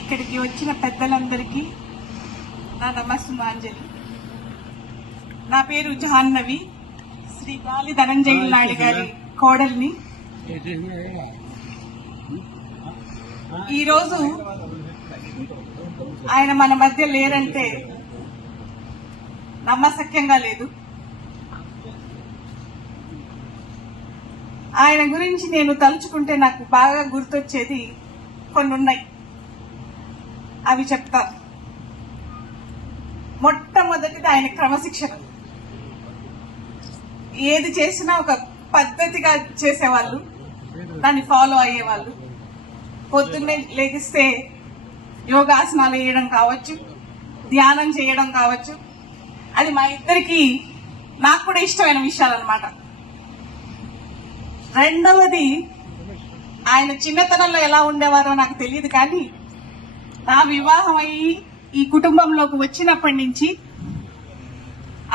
ఇక్కడికి వచ్చిన పెద్దలందరికీ నా నమస్సుమాంజలి. నా పేరు జాహ్నవి, శ్రీ గాలి ధనంజయ నాయుడు గారి కోడల్ని. ఈరోజు ఆయన మన మధ్య లేరంటే నమ్మశక్యంగా లేదు. ఆయన గురించి నేను తలుచుకుంటే నాకు బాగా గుర్తొచ్చేది కొన్ని ఉన్నాయి, అవి చెప్తా. మొట్టమొదటిది ఆయన క్రమశిక్షణ. ఏది చేసినా ఒక పద్ధతిగా చేసేవాళ్ళు, దాన్ని ఫాలో అయ్యేవాళ్ళు. పొద్దున్నే లెగిస్తే యోగాసనాలు వేయడం కావచ్చు, ధ్యానం చేయడం కావచ్చు, అది మా ఇద్దరికి నాకు కూడా ఇష్టమైన విషయాలన్నమాట. రెండవది, ఆయన చిన్నతనంలో ఎలా ఉండేవారో నాకు తెలియదు, కానీ నా వివాహం అయ్యి ఈ కుటుంబంలోకి వచ్చినప్పటి నుంచి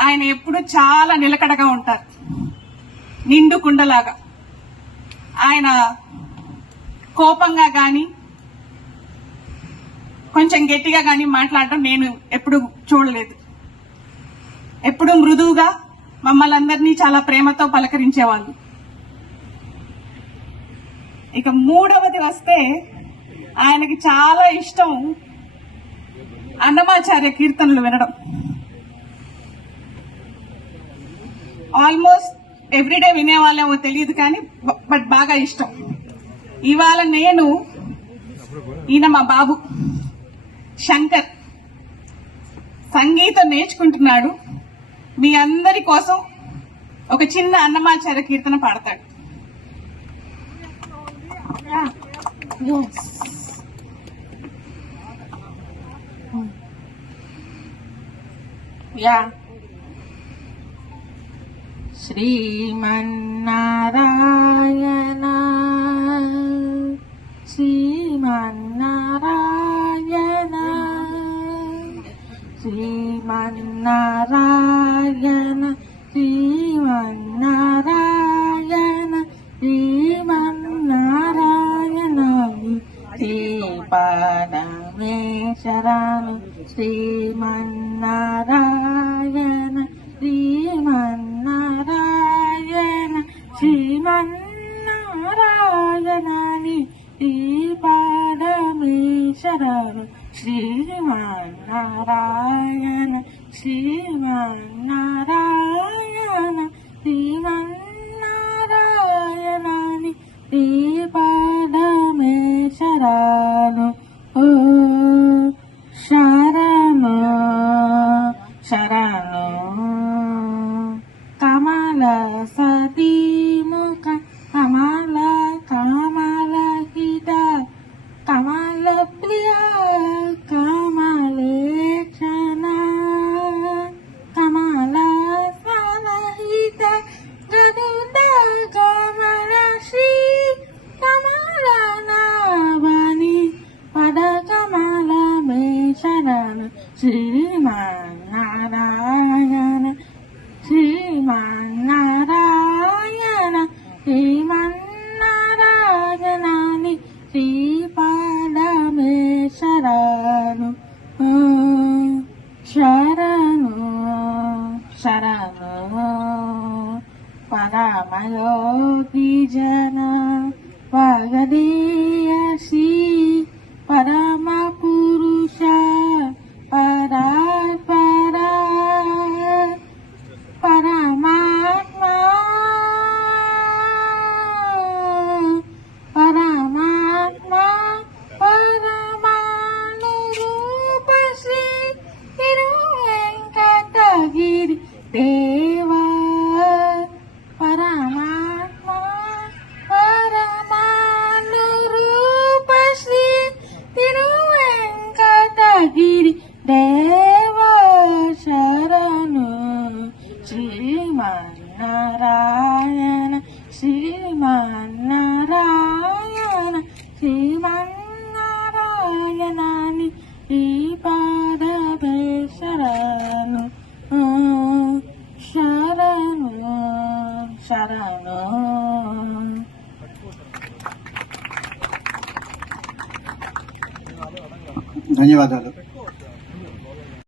ఆయన ఎప్పుడు చాలా నిలకడగా ఉంటారు, నిండు కుండలాగా. ఆయన కోపంగా గాని కొంచెం గట్టిగా గాని మాట్లాడటం నేను ఎప్పుడు చూడలేదు. ఎప్పుడు మృదువుగా మమ్మల్ని అందరినీ చాలా ప్రేమతో పలకరించేవాళ్ళు. ఇక మూడవది వస్తే, ఆయనకి చాలా ఇష్టం అన్నమాచార్య కీర్తనలు వినడం. ఆల్మోస్ట్ ఎవ్రీడే వినేవాళ్ళేమో తెలియదు, కానీ బట్ బాగా ఇష్టం. ఇవాళ ఈయన మా బాబు శంకర్ సంగీతం నేర్చుకుంటున్నాడు. మీ అందరి కోసం ఒక చిన్న అన్నమాచార్య కీర్తన పాడతాడు. శ్రీమన్నారాయణ శ్రీమన్నారాయణ శ్రీమన్నారాయణ శ్రీమన్నారాయణ శ్రీమన్నారాయణ శ్రీపాదమే శరణు శ్రీమన్నారాయణ శ్రీమన్నారాయణ శ్రీమన్నారాయణని శ్రీపాదమే శరణు శ్రీమన్నారాయణ శ్రీమన్నారాయణ శ్రీమన్నారాయణని శ్రీపాదమే శరణు. ఓ శరణు శరణు కమల సతీ ముఖ కమల కమల హిత కమల ప్రియ కమలేక్షణ కమల సనహిత గరుడ కమల శ్రీ కమల ధన్యవాదాలు.